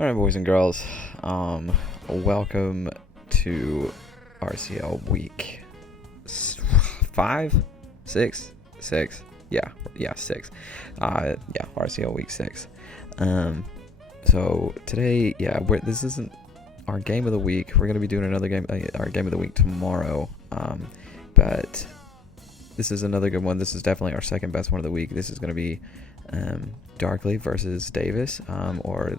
Alright, boys and girls, welcome to RCL week 5? 6? 6? Yeah, 6. RCL week 6. So today, this isn't our game of the week. We're going to be doing another game, our game of the week tomorrow, but this is another good one. This is definitely our second best one of the week. This is going to be Darkley versus Davis, or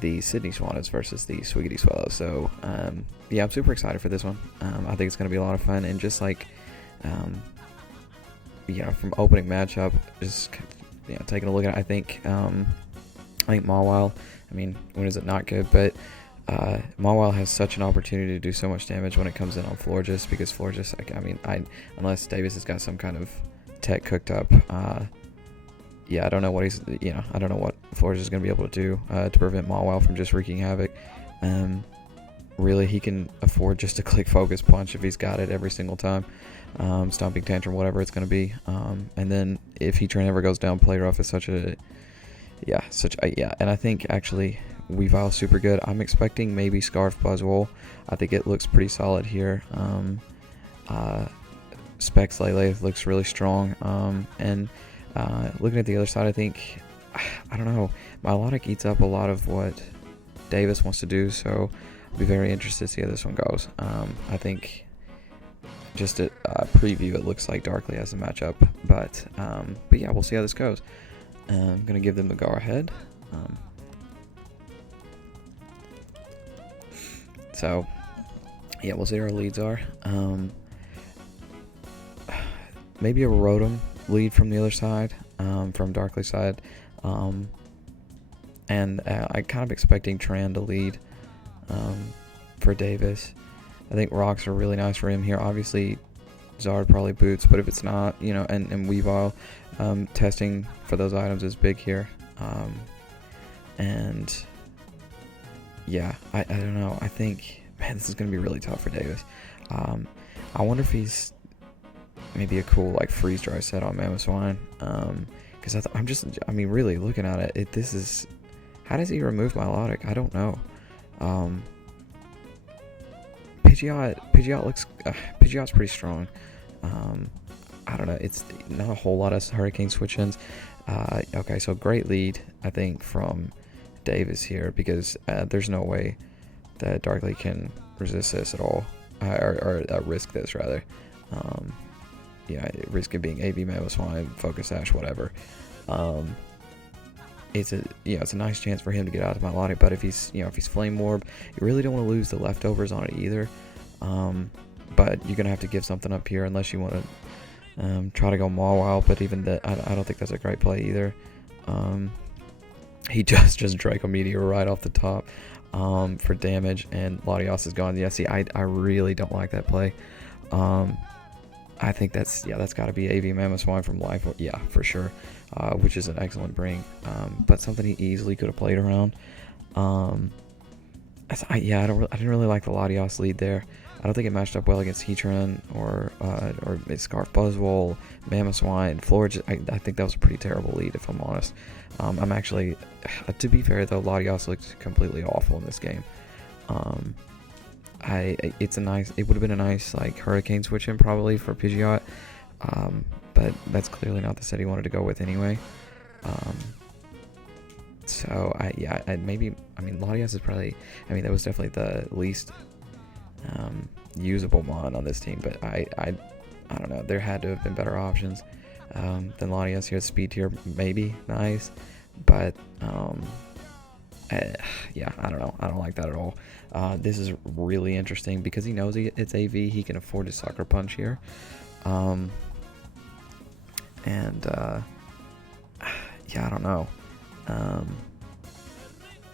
the Sydney Swallows versus the Swiggity Swallows. So I'm super excited for this one. I think it's going to be a lot of fun, and just like from opening matchup, just taking a look at it, I think Mawile, when is it not good, but Mawile has such an opportunity to do so much damage when it comes in on Florges, because Florges, unless Davis has got some kind of tech cooked up, I don't know what I don't know what Florges is going to be able to do to prevent Mawile from just wreaking havoc. Really, he can afford just a click focus punch if he's got it every single time. Stomping Tantrum, whatever it's going to be. And then if Heatran ever goes down, Play Rough is and I think actually Weavile's super good. I'm expecting maybe Scarf Buzzwole. I think it looks pretty solid here. Specs Lele looks really strong. And looking at the other side, I think, I don't know, Milotic eats up a lot of what Davis wants to do, so I'll be very interested to see how this one goes. I think just a preview, it looks like Darkley has a matchup, but yeah, we'll see how this goes. I'm going to give them the go-ahead. So, yeah, we'll see what our leads are. Maybe a Rotom lead from the other side, from Darkley's side. And I'm kind of expecting Tran to lead for Davis. I think rocks are really nice for him here. Obviously, Zard probably boots, but if it's not, and Weavile, testing for those items is big here. And yeah, I don't know. I think, man, this is going to be really tough for Davis. I wonder if he's maybe a cool like freeze dry set on Mamoswine. Because really looking at it, this is, how does he remove Milotic? I don't know. Pidgeot looks, Pidgeot's pretty strong. I don't know, it's not a whole lot of Hurricane switch-ins. Okay, so great lead, I think, from Davis here, because there's no way that Darkley can resist this at all, or risk this, rather. Risk of being AV Mamoswine, Focus Sash, whatever. It's a nice chance for him to get out of Milotic, but if he's Flame Orb, you really don't want to lose the leftovers on it either. But you're gonna have to give something up here, unless you want to try to go Mawile, but even that, I don't think that's a great play either. He just Draco Meteor right off the top for damage, and Latios is gone. Yeah, see, I really don't like that play. I think that's got to be AV Mamoswine from Life, yeah, for sure, which is an excellent bring, but something he easily could have played around. I didn't really like the Latios lead there. I don't think it matched up well against Heatran or Scarf Buzzwole, Mamoswine, Florges. I think that was a pretty terrible lead, if I'm honest. I'm actually, to be fair though, Latios looked completely awful in this game. It would have been a nice like Hurricane switch in probably for Pidgeot, but that's clearly not the set he wanted to go with anyway. Latios is probably, that was definitely the least usable mon on this team, but I don't know, there had to have been better options than Latios here. Speed tier maybe nice, but I don't know, I don't like that at all. This is really interesting because he knows it's AV, he can afford to Sucker Punch here, I don't know.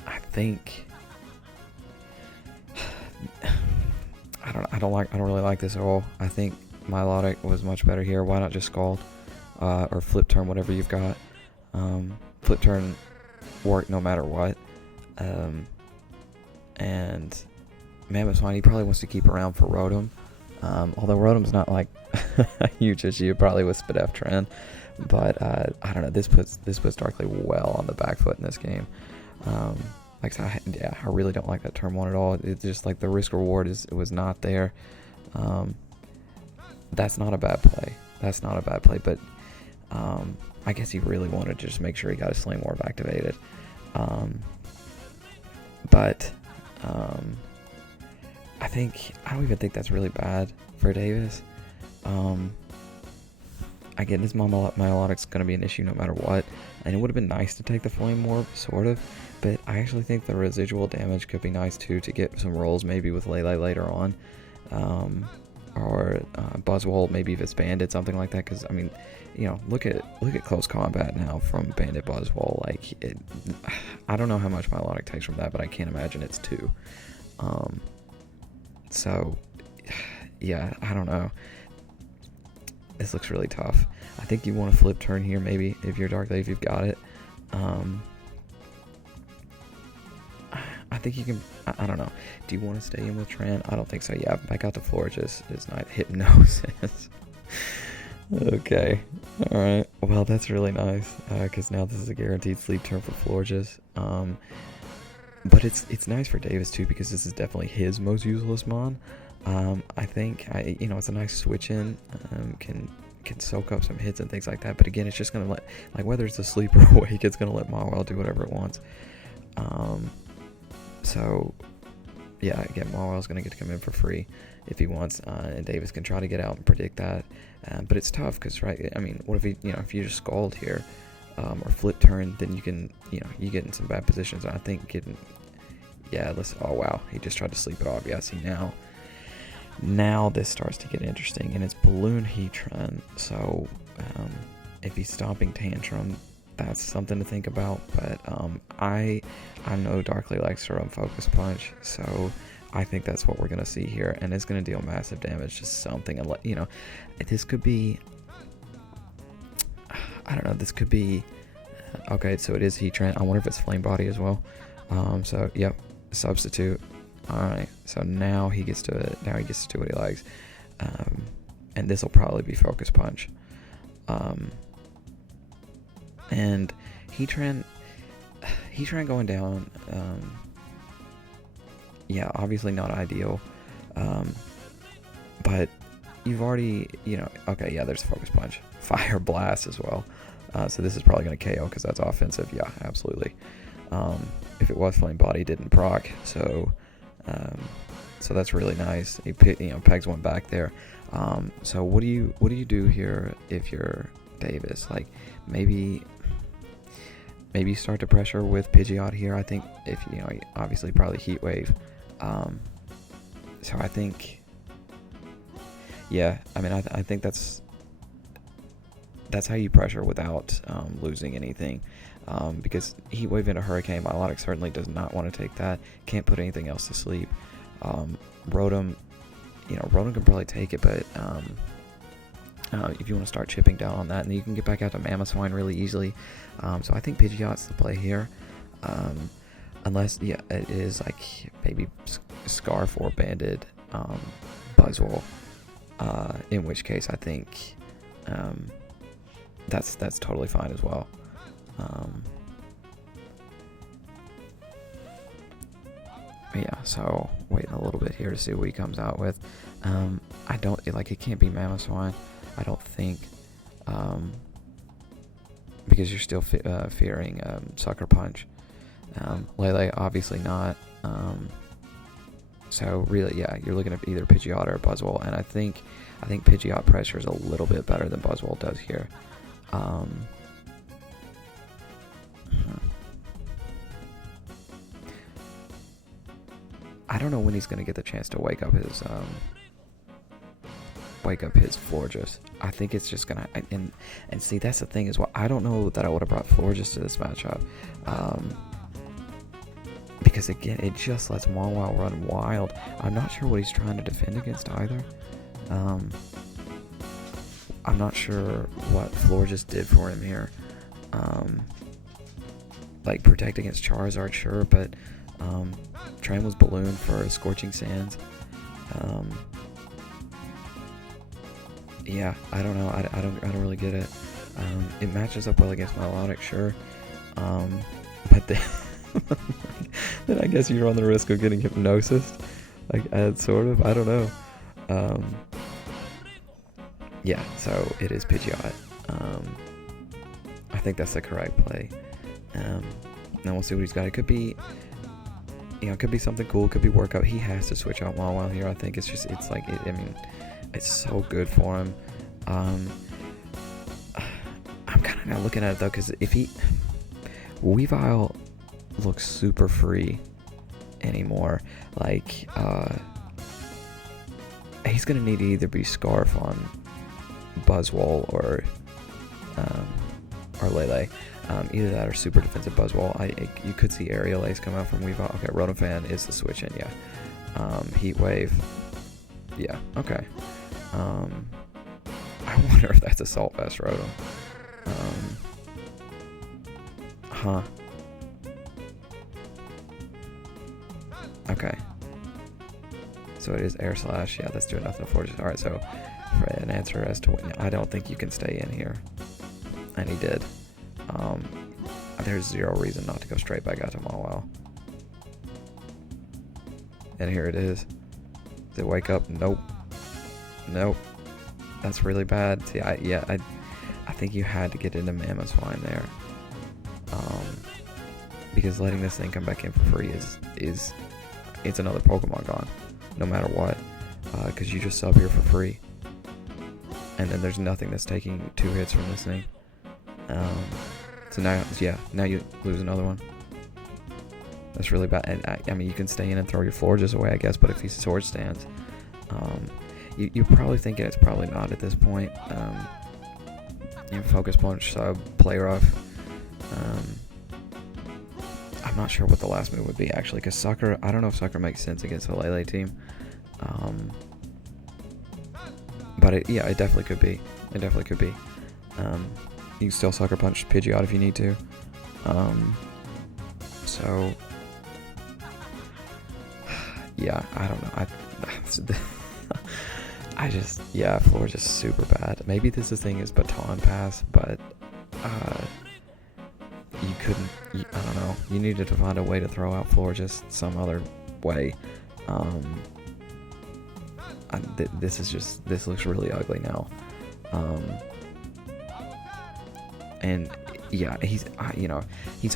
I think I don't really like this at all. I think Milotic was much better here. Why not just Scald or Flip Turn, whatever you've got. Flip Turn work no matter what. And Mamoswine, he probably wants to keep around for Rotom. Although Rotom's not like a huge issue, probably with Spadef Tren. But I don't know. This puts Darkley well on the back foot in this game. Like I really don't like that turn 1 at all. It's just like the risk reward was not there. That's not a bad play. But I guess he really wanted to just make sure he got his Flame Orb activated. But I don't even think that's really bad for Davis. Again, this Milotic's going to be an issue no matter what, and it would have been nice to take the Flame Orb, sort of, but I actually think the residual damage could be nice too, to get some rolls maybe with Lele later on, or Buzzwole maybe if it's Bandit, something like that, because, I mean, you know, look at Close Combat now from Bandit Buzzwole. Like, I don't know how much Milotic takes from that, but I can't imagine it's 2. So, yeah, I don't know. This looks really tough. I think you want to flip turn here, maybe, if you're Darkley, if you've got it. I think you can, I don't know. Do you want to stay in with Tran? I don't think so. Yeah, back out to Florges is not Hypnosis. Okay. Alright. Well, that's really nice, because now this is a guaranteed sleep turn for Florges. But it's nice for Davis, too, because this is definitely his most useless mon. I think, you know, it's a nice switch in, can soak up some hits and things like that, but again, it's just going to let, like, whether it's asleep or awake, it's going to let Mawile do whatever it wants. So, yeah, again, Mawile's going to get to come in for free if he wants, and Davis can try to get out and predict that, but it's tough, because, right, I mean, what if he, you know, if you just Scald here, or flip turn, then you can, you know, you get in some bad positions, and I think getting, yeah, oh wow, he just tried to sleep it off. Yeah, see, now this starts to get interesting, and it's Balloon Heatran, so if he's stomping Tantrum, that's something to think about, but I know Darkley likes to run Focus Punch, so I think that's what we're going to see here, and it's going to deal massive damage to something, and you know, this could be, I don't know, this could be, okay, so it is Heatran. I wonder if it's Flame Body as well. So, yep, substitute. Alright, so now he gets to do what he likes. And this will probably be Focus Punch. And Heatran going down, yeah, obviously not ideal. But you've already, you know, okay, yeah, there's Focus Punch. Fire Blast as well. So this is probably going to KO because that's offensive. Yeah, absolutely. If it was Flame Body, didn't proc, so that's really nice. He pegs one back there. So what do you do here if you're Davis? Like, maybe you start to pressure with Pidgeot here. I think if you know, obviously probably Heat Wave. So I think, yeah, I mean, I think that's how you pressure without losing anything. Because Heat Wave into Hurricane, Milotic certainly does not want to take that. Can't put anything else to sleep. Rotom, you know, Rotom can probably take it, but if you want to start chipping down on that, and then you can get back out to Mamoswine really easily. So I think Pidgeot's the play here. Unless, yeah, it is like maybe Scarf or Banded Buzzwole. In which case, I think that's totally fine as well. Yeah, so waiting a little bit here to see what he comes out with. I don't, like, it can't be Mamoswine, I don't think, because you're still fearing Sucker Punch. Lele, obviously not. So really, yeah, you're looking at either Pidgeot or Buzzwole, and I think Pidgeot pressure is a little bit better than Buzzwole does here. I don't know when he's going to get the chance to wake up his Florges. I think it's just going to, and see, that's the thing is, what I don't know that I would have brought Florges to this matchup, because again, it just lets Mawile run wild. I'm not sure what he's trying to defend against either. I'm not sure what Florges did for him here. Like, protect against Charizard, sure, but Tran was Balloon for Scorching Sands. Yeah, I don't know. I don't really get it. It matches up well against Milotic, sure. But then I guess you run the risk of getting hypnosis. Like, sort of. I don't know. Yeah, so it is Pidgeot. I think that's the correct play. Now we'll see what he's got. It could be, it could be something cool. It could be workout. He has to switch out Mawile here. I think it's like, I mean, it's so good for him. I'm kind of not looking at it though, because if Weavile looks super free anymore. Like, he's gonna need to either be Scarf on Buzzwole or Lele. Either that or super defensive Buzzwole. You could see Aerial Ace come out from Weavile. Okay, Rotom is the switch in, yeah. Heat Wave. Yeah, okay. I wonder if that's Assault Vest Rotom. Huh. Okay. So it is Air Slash. Yeah, that's doing nothing for you. Alright, so for an answer as to what, I don't think you can stay in here. And he did. There's zero reason not to go straight back out to Mawile. And here it is. Does it wake up? Nope. Nope. That's really bad. See, I think you had to get into Mamoswine there. Because letting this thing come back in for free is it's another Pokemon gone, no matter what. Because you just sub here for free. And then there's nothing that's taking 2 hits from this thing. So now you lose another one. That's really bad. And I mean, you can stay in and throw your Florges away, I guess, but if he Sword Stands, you're probably thinking it's probably not at this point. Focus Punch, Sub, Play Rough. I'm not sure what the last move would be, actually, because Sucker, I don't know if Sucker makes sense against the Lele team. But it definitely could be. It definitely could be. You can still Sucker Punch Pidgeot if you need to. So, yeah, I don't know. Floor is just super bad. Maybe this thing is Baton Pass, but you couldn't. I don't know. You needed to find a way to throw out Floor just some other way. This looks really ugly now. And yeah, he's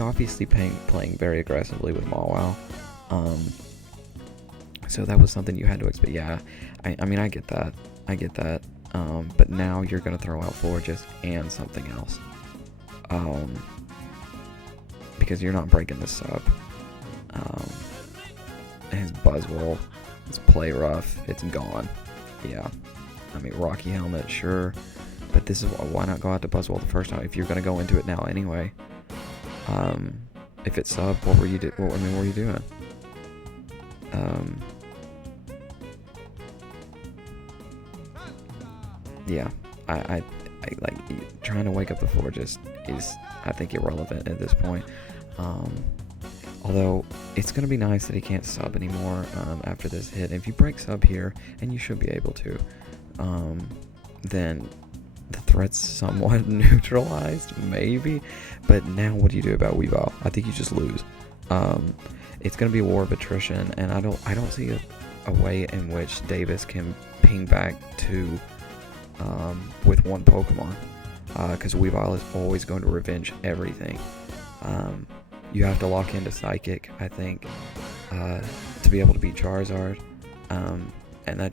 obviously playing very aggressively with Mawile. So that was something you had to expect. Yeah, I mean, I get that. But now you're gonna throw out Florges and something else. Because you're not breaking this up. And his Buzzwole, his Play Rough, it's gone. Yeah. I mean, Rocky Helmet, sure. But this is why not go out to Buzzwole the first time if you're gonna go into it now anyway. If it's sub, what were you doing? Yeah, I like trying to wake up the floor just is, I think, irrelevant at this point. Although it's gonna be nice that he can't sub anymore after this hit. And if you break sub here, and you should be able to, then the threat's somewhat neutralized, maybe. But now what do you do about Weavile? I think you just lose. It's gonna be a war of attrition, and I don't see a way in which Davis can ping back to with one Pokemon, because Weavile is always going to revenge everything. You have to lock into Psychic, I think, to be able to beat Charizard, and that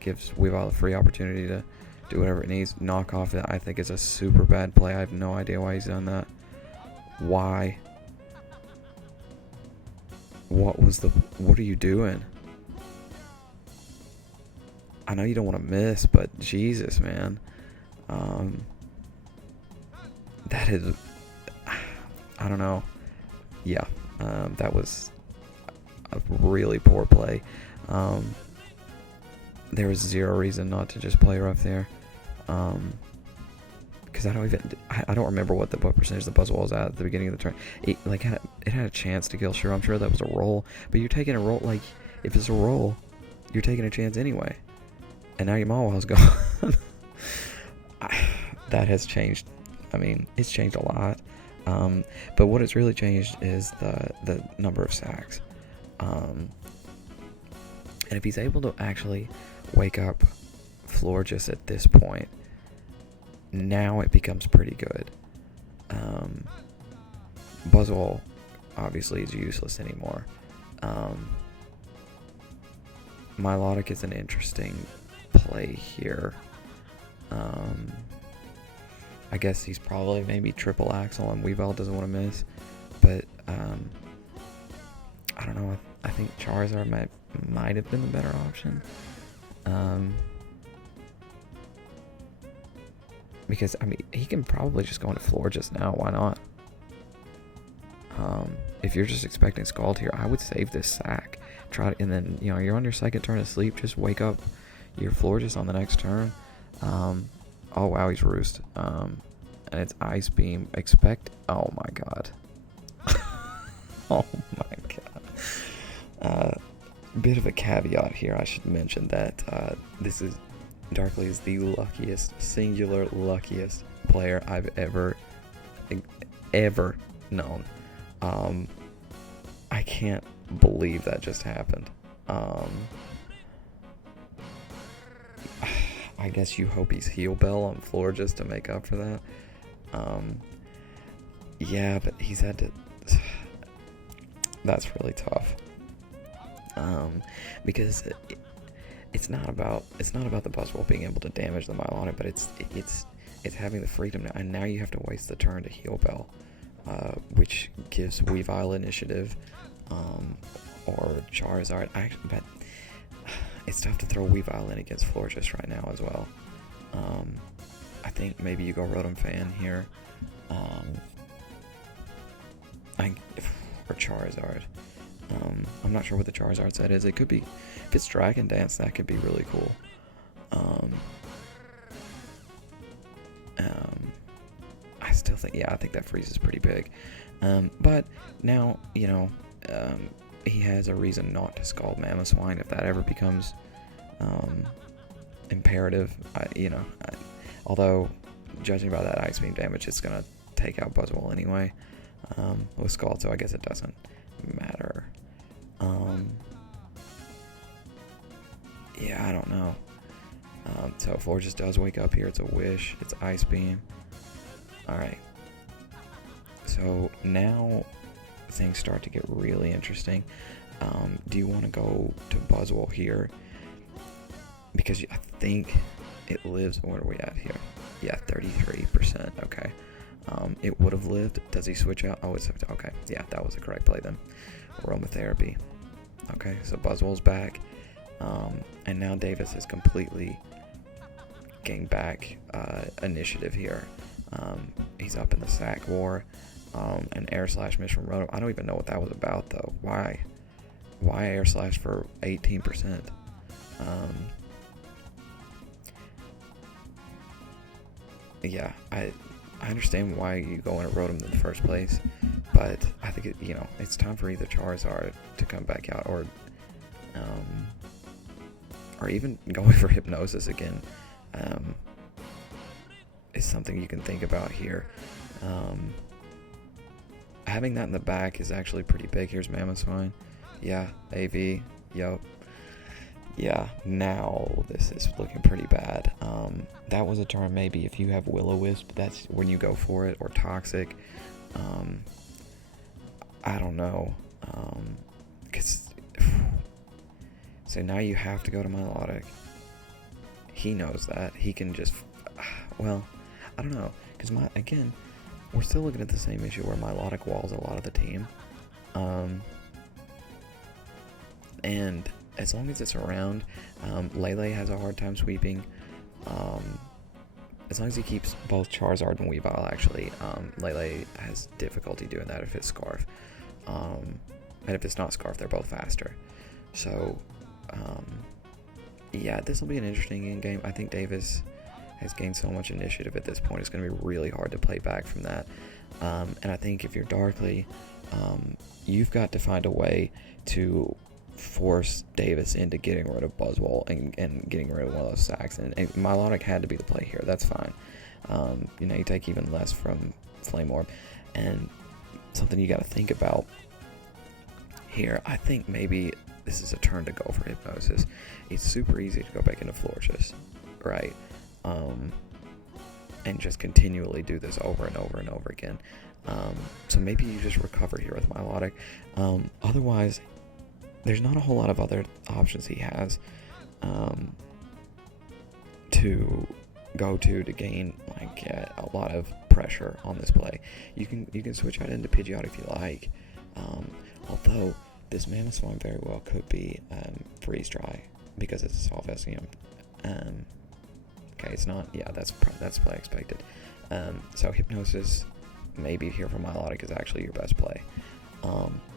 gives Weavile a free opportunity to do whatever it needs. Knock off it, I think, is a super bad play. I have no idea why he's done that. Why? What are you doing? I know you don't want to miss, but Jesus, man. That is, I don't know. Yeah, that was a really poor play. There was zero reason not to just play rough there. Because I don't remember what percentage the Buzzwole was at the beginning of the turn. It had a chance to kill. Sure, I'm sure that was a roll, but you're taking a roll. Like, if it's a roll, you're taking a chance anyway. And now your Mawile's gone. That has changed. I mean, it's changed a lot. But what it's really changed is the number of sacks. And if he's able to actually wake up Florges at this point, now it becomes pretty good. Buzzwole obviously is useless anymore. Milotic is an interesting play here. I guess he's probably maybe triple axle and Weavile doesn't want to miss, but I don't know. I think Charizard might have been the better option. Because, I mean, he can probably just go into Florges now. Why not? If you're just expecting Scald here, I would save this sack. Try to, and then, you know, you're on your second turn of sleep. Just wake up your Florges on the next turn. Oh, wow, he's Roost. And it's Ice Beam. Oh, my God. Oh, my God. Bit of a caveat here. I should mention that Darkley is the singular luckiest player I've ever known. I can't believe that just happened. I guess you hope he's Heal Bell on floor just to make up for that. Yeah, but he's had to. That's really tough. Because it's not about the Buzzwole being able to damage the Milotic, but it's having the freedom now, and now you have to waste the turn to Heal Bell, which gives Weavile initiative, or Charizard. But it's tough to throw Weavile in against Florges right now as well. I think maybe you go Rotom Fan here, or Charizard. I'm not sure what the Charizard set is. It could be, if it's Dragon Dance, that could be really cool. I still think, I think that freeze is pretty big. But now, you know, he has a reason not to Scald Mamoswine if that ever becomes imperative. Although, judging by that Ice Beam damage, it's going to take out Buzzwole anyway with Scald, so I guess it doesn't matter. I don't know. So if Florges does wake up here, it's a Wish, it's Ice Beam. Alright. So now things start to get really interesting. Do you want to go to Buzzwole here? Because I think it lives, what are we at here? Yeah, 33%, okay. It would have lived. Does he switch out? Oh, it's okay. Yeah, that was the correct play then. Aromatherapy. Okay, so Buzzwole's back. And now Davis is completely getting back initiative here. He's up in the sack war. And Air Slash miss from Rotom. I don't even know what that was about though. Why Air Slash for 18%? Yeah, I understand why you go into Rotom in the first place, but I think it's time for either Charizard to come back out, or even going for Hypnosis again is something you can think about here. Having that in the back is actually pretty big. Here's Mamoswine. Yeah, AV. Yup. Yeah, now this is looking pretty bad. That was a turn maybe if you have Will-O-Wisp, that's when you go for it, or Toxic. I don't know. So now you have to go to Milotic. He knows that. He can just, well, I don't know. Because, again, we're still looking at the same issue where Milotic walls a lot of the team. And as long as it's around, Lele has a hard time sweeping. As long as he keeps both Charizard and Weavile, actually, Lele has difficulty doing that if it's Scarf. And if it's not Scarf, they're both faster. So, yeah, this will be an interesting in-game. I think Davis has gained so much initiative at this point, it's going to be really hard to play back from that. And I think if you're Darkley, you've got to find a way to force Davis into getting rid of Buzzwole and getting rid of one of those sacks. And Milotic had to be the play here. That's fine. You know, you take even less from Flame Orb. And something you got to think about here, I think maybe this is a turn to go for Hypnosis. It's super easy to go back into Florges, right? And just continually do this over and over and over again. So maybe you just recover here with Milotic. Otherwise, there's not a whole lot of other options he has to go to gain like a lot of pressure on this play. You can switch out into Pidgeot if you like. Although this Mamoswine very well could be Freeze Dry because it's a soft SEM. Okay, it's not. Yeah, that's play expected. So Hypnosis, maybe here from Milotic, is actually your best play.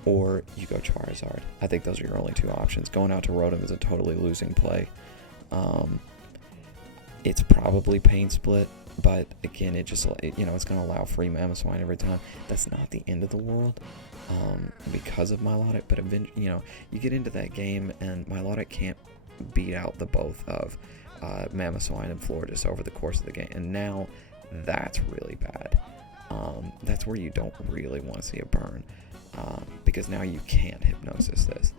Or you go Charizard. I think those are your only two options. Going out to Rotom is a totally losing play. It's probably Pain Split, but again, it's going to allow free Mamoswine every time. That's not the end of the world because of Milotic, but eventually, you get into that game and Milotic can't beat out the both of Mamoswine and Florges over the course of the game, and now that's really bad. That's where you don't really want to see a burn, because now you can't Hypnosis this,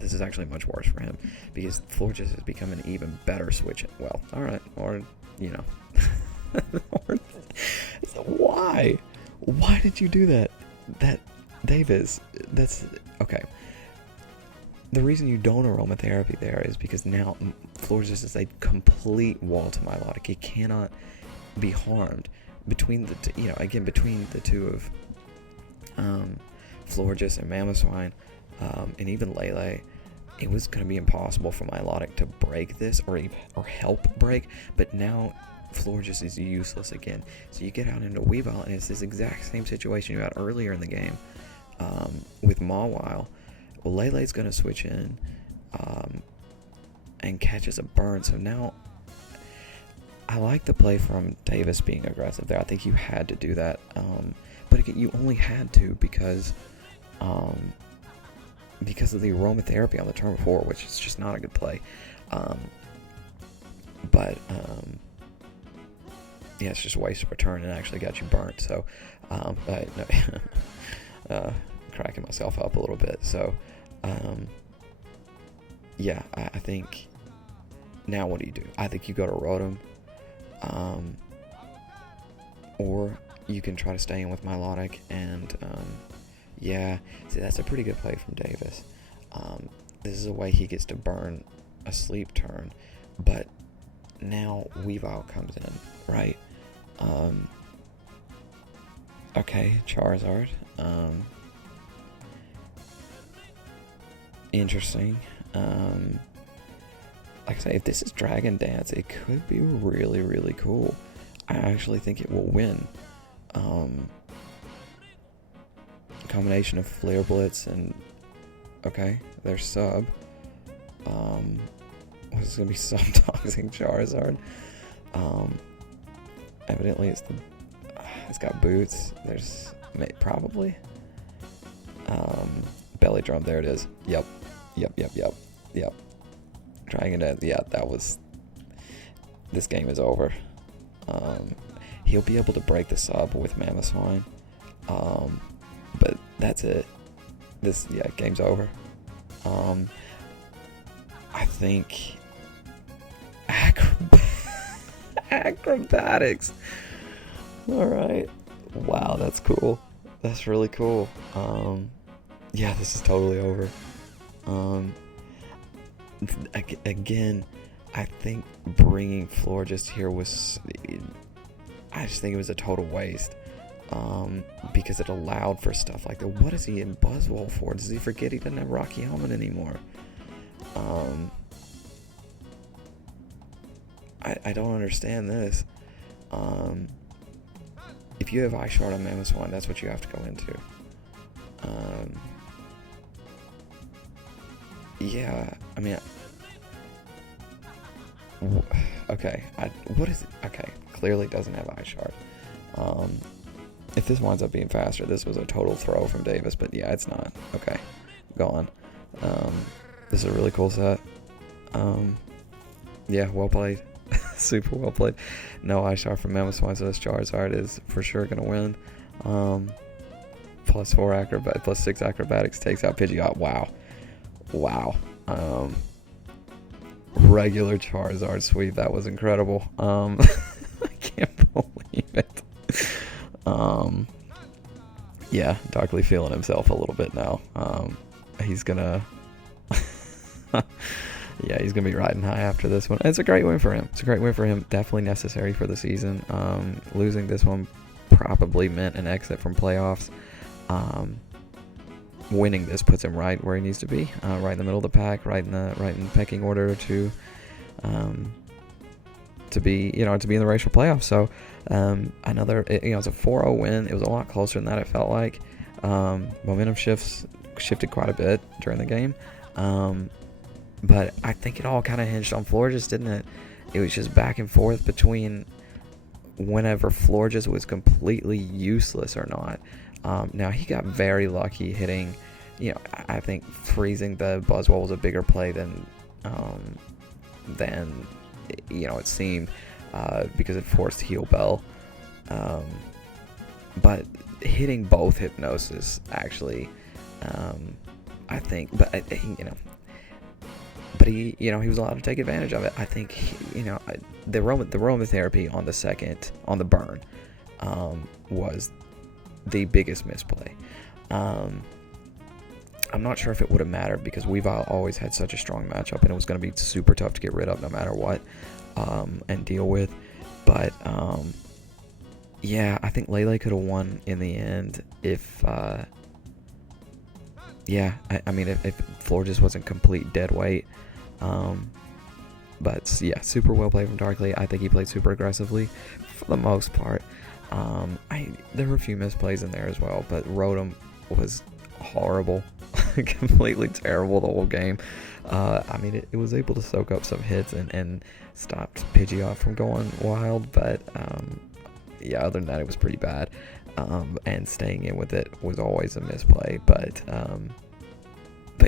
this is actually much worse for him because Florges has become an even better switch. Well, all right, or why did you do that? That Davis, that's okay. The reason you don't aromatherapy there is because now Florges is a complete wall to Milotic. He cannot be harmed between the between the two of Florges and Mamoswine, and even Lele. It was going to be impossible for Milotic to break this or help break, but now Florges is useless again. So you get out into Weavile, and it's this exact same situation you had earlier in the game with Mawile. Well, Lele's going to switch in and catches a burn. So now I like the play from Davis being aggressive there. I think you had to do that. But again, you only had to because of the aromatherapy on the turn before, which is just not a good play. It's just a waste of a turn and actually got you burnt. So, cracking myself up a little bit. So, I think now what do? I think you go to Rotom, or you can try to stay in with Milotic, and see, that's a pretty good play from Davis. This is a way he gets to burn a sleep turn, but now Weavile comes in, right? Okay, Charizard. Interesting. Like I say, if this is Dragon Dance, it could be really, really cool. I actually think it will win. Combination of Flare Blitz and there's Sub. What's gonna be Sub-Toxic Charizard? Evidently it's got Boots. There's probably Belly Drum. There it is. Yep. Dragon Dance. Yeah, this game is over. He'll be able to break the sub with Mamoswine. But that's it. Game's over. I think acrobatics. All right. Wow, that's cool. That's really cool. This is totally over. Again, I think bringing Florges here I just think it was a total waste. Because it allowed for stuff like that. What is he in Buzzwole for? Does he forget he doesn't have Rocky Helmet anymore? I don't understand this. If you have Ice Shard on Mamoswine, that's what you have to go into. What is it? Okay, clearly doesn't have Ice Shard. If this winds up being faster, this was a total throw from Davis, but yeah, it's not. Okay, gone. This is a really cool set. Yeah, well played. Super well played. No Ishar from Mammoth, so this Charizard is for sure going to win. Plus 6 acrobatics takes out Pidgeot. Wow. Regular Charizard sweep. That was incredible. I can't believe it. Yeah, Darkley feeling himself a little bit now. He's gonna yeah, he's gonna be riding high after this one. It's a great win for him. Definitely necessary for the season. Losing this one probably meant an exit from playoffs. Winning this puts him right where he needs to be, right in the middle of the pack, right in the pecking order to be in the racial playoffs. So another, it's a 4-0 win. It was a lot closer than that, it felt like. Momentum shifted quite a bit during the game, but I think it all kind of hinged on Florges, didn't it? It was just back and forth between whenever Florges was completely useless or not. Now he got very lucky hitting, I think freezing the Buzzwole was a bigger play than it seemed, because it forced Heal Bell. But hitting both Hypnosis actually, I think, but he was allowed to take advantage of it. I think the aromatherapy on the burn was the biggest misplay. I'm not sure if it would have mattered because Weavile always had such a strong matchup and it was going to be super tough to get rid of no matter what, and deal with. But yeah, I think Lele could have won in the end if if Florges wasn't complete dead weight. But yeah, super well played from Darkley. I think he played super aggressively for the most part. There were a few misplays in there as well, but Rotom was horrible. Completely terrible the whole game. It was able to soak up some hits and stopped Pidgeot from going wild, but other than that, it was pretty bad. And staying in with it was always a misplay, but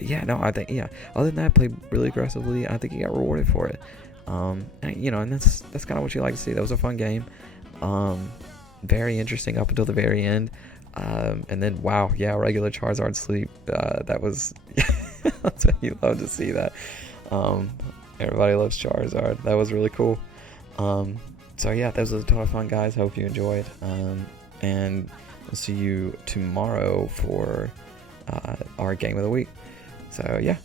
yeah, no, I think, other than that, played really aggressively. I think he got rewarded for it. And that's kind of what you like to see. That was a fun game. Very interesting up until the very end. And then, wow, yeah, regular Charizard sleep. That was, that's what you love to see that. Everybody loves Charizard. That was really cool. So yeah, that was a ton of fun, guys. Hope you enjoyed. And we'll see you tomorrow for our game of the week. So yeah.